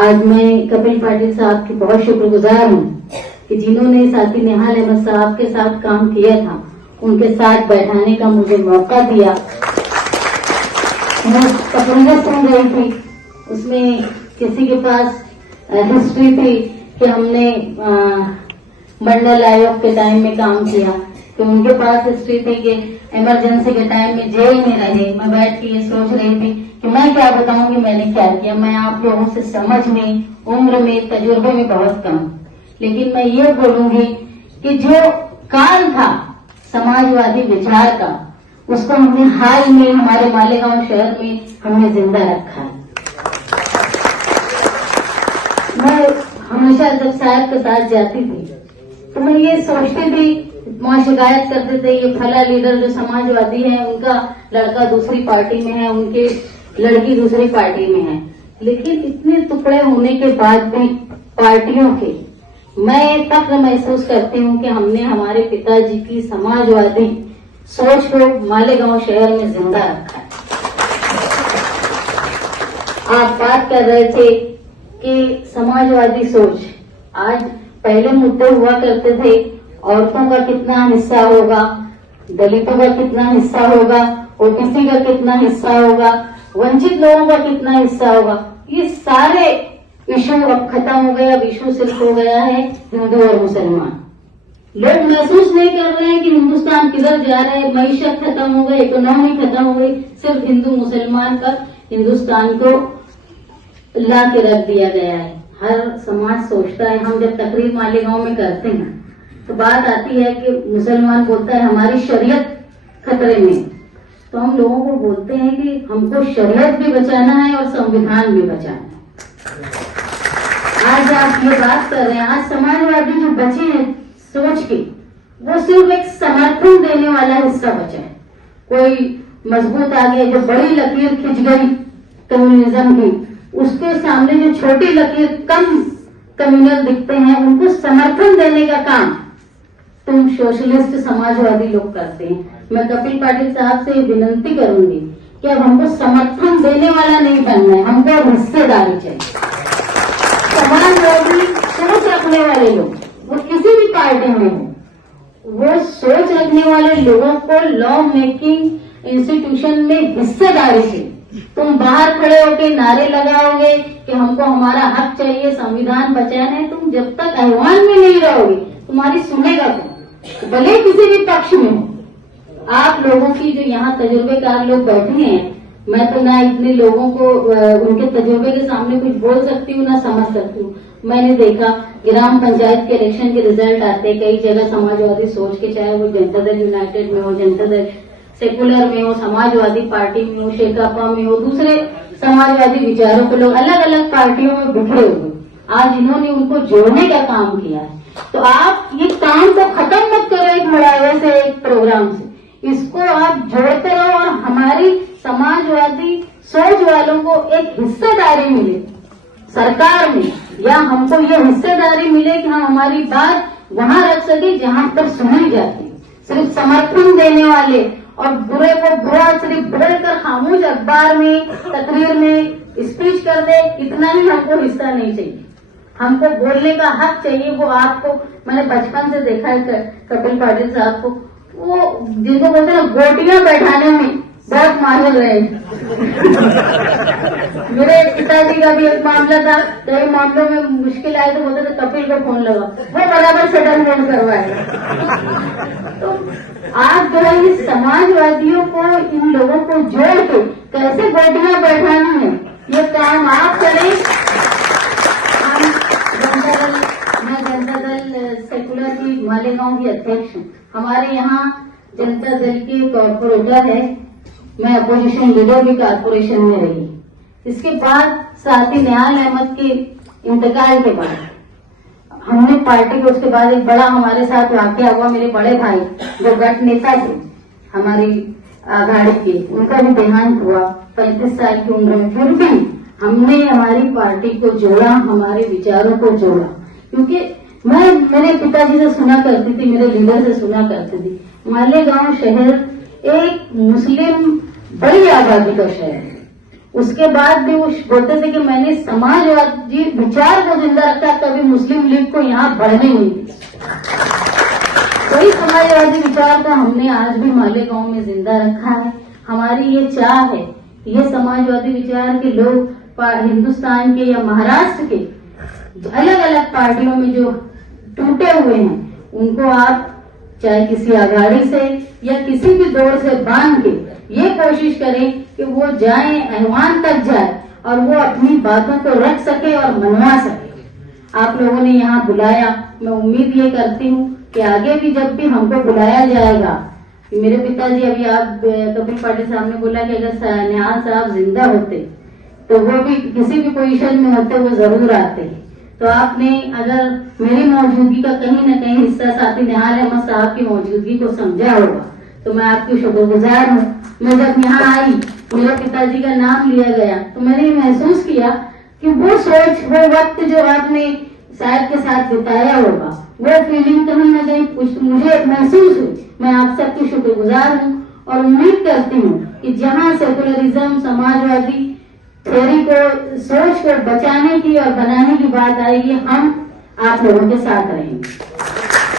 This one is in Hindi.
आज मैं कपिल पाटिल साहब की बहुत शुक्रगुजार हूँ कि जिन्होंने साथी नेहाल अहमद साहब के साथ काम किया था, उनके साथ बैठाने का मुझे मौका दिया। मैं तकरीर सुन रही थी, उसमें किसी के पास हिस्ट्री थी कि हमने मंडल आयोग के टाइम में काम किया, तो उनके पास हिस्ट्री थी कि इमरजेंसी के टाइम में जेल में रहे। मैं बैठ के ये सोच रही थी कि मैं क्या बताऊंगी मैंने क्या किया। मैं आप लोगों से समझ में, उम्र में, तजुर्बे में बहुत कम, लेकिन मैं ये बोलूंगी कि जो काल था समाजवादी विचार का, उसको हमने हाल में हमारे मालेगांव शहर में हमने जिंदा रखा है। मैं हमेशा जब साहब के साथ जाती थी तो मैं ये सोचती थी, वहाँ शिकायत करते थे ये फला लीडर जो समाजवादी है उनका लड़का दूसरी पार्टी में है, उनके लड़की दूसरी पार्टी में है। लेकिन इतने टुकड़े होने के बाद भी पार्टियों के, मैं फख्र महसूस करती हूँ कि हमने हमारे पिताजी की समाजवादी सोच को मालेगांव शहर में जिंदा रखा है। आप बात कर रहे थे कि समाजवादी सोच, आज पहले मुद्दे हुआ करते थे, औरतों का कितना हिस्सा होगा, दलितों का कितना हिस्सा होगा, ओबीसी का कितना हिस्सा होगा, वंचित लोगों का कितना हिस्सा होगा। ये सारे इशू अब खत्म हो गए। अब इशू सिर्फ हो गया है हिंदू और मुसलमान। लोग महसूस नहीं कर रहे हैं कि हिंदुस्तान किधर जा रहा है, मईशत खत्म हो गई, इकोनॉमी खत्म हो गई, सिर्फ हिंदू मुसलमान पर हिंदुस्तान को ला के रख दिया गया है। हर समाज सोचता है, हम जब तकरीर मालेगांव में करते हैं तो बात आती है कि मुसलमान बोलता है हमारी शरीयत खतरे में, तो हम लोगों को बोलते हैं कि हमको शरीयत भी बचाना है और संविधान भी बचाना है। आज आप ये बात कर रहे हैं, आज समाजवादी जो बचे हैं सोच के, वो सिर्फ एक समर्थन देने वाला हिस्सा बचा है। कोई मजबूत आ गया, जो बड़ी लकीर खिंच गई कम्युनिज्म की, उसके सामने जो छोटी लकीर कम कम्युनल दिखते हैं, उनको समर्थन देने का काम तुम सोशलिस्ट समाजवादी लोग करते हैं। मैं कपिल पाटिल साहब से विनती करूंगी कि अब हमको समर्थन देने वाला नहीं बनना है, हमको हिस्सेदारी चाहिए। समाजवादी सोच रखने वाले लोग, वो किसी भी पार्टी में हो, वो सोच रखने वाले लोगों को लॉ मेकिंग इंस्टीट्यूशन में हिस्सेदारी से, तुम बाहर खड़े होकर नारे लगाओगे कि हमको हमारा हक चाहिए, संविधान बचाना है, तुम जब तक ऐवान में नहीं रहोगे तुम्हारी सुनेगा कौन? भले किसी भी पक्ष में हो। आप लोगों की जो यहाँ तजुर्बेकार लोग बैठे हैं, मैं तो ना इतने लोगों को उनके तजुर्बे के सामने कुछ बोल सकती हूँ ना समझ सकती हूँ। मैंने देखा ग्राम पंचायत के इलेक्शन के रिजल्ट आते कई जगह समाजवादी सोच के, चाहे वो जनता दल यूनाइटेड में हो, जनता दल सेकुलर में हो, समाजवादी पार्टी में हो, शेकापा में हो, दूसरे समाजवादी विचारों के लोग अलग अलग पार्टियों में बिखरे हुए, आज इन्होंने उनको जोड़ने का काम किया है। तो आप ये काम को खत्म मत करो एक मुड़ावे से, एक प्रोग्राम से, इसको आप जोड़ते रहो और हमारी समाजवादी सोच वालों को एक हिस्सेदारी मिले सरकार में, या हमको ये हिस्सेदारी मिले कि हम हमारी बात वहां रख सके जहां पर सुनी जाती है। सिर्फ समर्थन देने वाले और बुरे को बुरा सिर्फ बोलकर खामोश अखबार में, तकरीर में स्पीच कर दे, इतना ही हमको हिस्सा नहीं चाहिए। हमको बोलने का हक चाहिए। वो आपको मैंने बचपन से देखा है कपिल पाटिल साहब को, वो जिनको बोलते हैं गोटियां बैठाने में बहुत माहिर रहे। मेरे पिताजी का भी एक मामला था, कई मामलों में मुश्किल आए तो बोलते थे कपिल को फोन लगा, वो बराबर सेटलमेंट करवाए। तो आज जो है इस समाजवादियों को, इन लोगों को जोड़ के कैसे गोटियां बैठानी है, ये काम आप करें। मैं जनता दल सेकुलर की मालेगांव की अध्यक्ष हूँ। हमारे यहाँ जनता दल की कॉर्पोरेटर है, मैं अपोजिशन लीडर भी कॉर्पोरेशन में रही। इसके बाद साथी नेहाल अहमद के इंतकाल के बाद हमने पार्टी को, उसके बाद एक बड़ा हमारे साथ वाकया हुआ। मेरे बड़े भाई जो गठ नेता थे हमारी आघाड़ी के, उनका भी देहांत हुआ 35 साल की उम्र में। फिर भी हमने हमारी पार्टी को जोड़ा, हमारे विचारों को जोड़ा, क्योंकि मैं मेरे पिताजी से सुना करती थी, मेरे लीडर से सुना करती थी, मालेगांव शहर एक मुस्लिम बड़ी आबादी का शहर है। उसके बाद भी वो बोलते थे कि मैंने समाजवादी विचार को जिंदा रखा, कभी मुस्लिम लीग को यहाँ बढ़ने नहीं दिया। वही समाजवादी विचार को हमने आज भी मालेगांव में जिंदा रखा है। हमारी ये चाह है कि ये समाजवादी विचार के लोग हिंदुस्तान के या महाराष्ट्र के अलग अलग पार्टियों में जो टूटे हुए हैं, उनको आप चाहे किसी अघाड़ी से या किसी भी दौर से बांध के ये कोशिश करें कि वो जाए, ऐवान तक जाए और वो अपनी बातों को रख सके और मनवा सके। आप लोगों ने यहाँ बुलाया, मैं उम्मीद ये करती हूँ कि आगे भी जब भी हमको बुलाया जाएगा, मेरे पिताजी अभी आप कपिल पाटिल साहब ने बोला कि अगर निहाल साहब जिंदा होते तो वो भी किसी भी पोजीशन में होते, वो जरूर आते। तो आपने अगर मेरी मौजूदगी का कहीं न कहीं हिस्सा साथी निहाल अहमद साहब की मौजूदगी को समझा होगा, तो मैं आपकी शुक्रगुजार हूँ। मैं जब यहाँ आई, मेरे पिताजी का नाम लिया गया, तो मैंने महसूस किया कि वो सोच, वो वक्त जो आपने शायद के साथ बिताया होगा, वो फीलिंग कहीं न कहीं मुझे महसूस हुई। मैं आप सबकी शुक्रगुजार हूँ और उम्मीद करती हूँ कि जहाँ सेकुलरिज्म, समाजवादी थ्योरी को, सोच को बचाने की और बनाने की बात आएगी, हम आप लोगों के साथ रहेंगे।